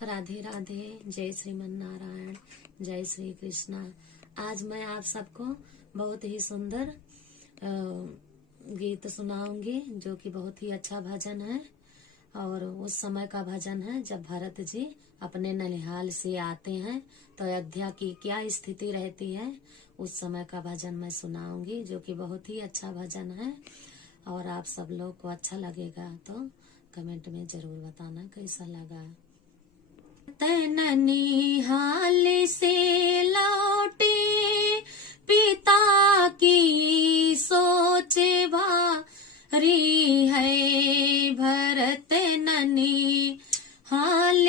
राधे राधे। जय श्रीमन नारायण, जय श्री कृष्णा। आज मैं आप सबको बहुत ही सुंदर गीत सुनाऊंगी, जो कि बहुत ही अच्छा भजन है। और उस समय का भजन है जब भरत जी अपने ननिहाल से आते हैं तो अयोध्या की क्या स्थिति रहती है, उस समय का भजन मैं सुनाऊंगी, जो कि बहुत ही अच्छा भजन है। और आप सब लोग को अच्छा लगेगा तो कमेंट में जरूर बताना कैसा लगा। ननिहाल से लौटे पिता की सोचे भारी है, भरत ननिहाल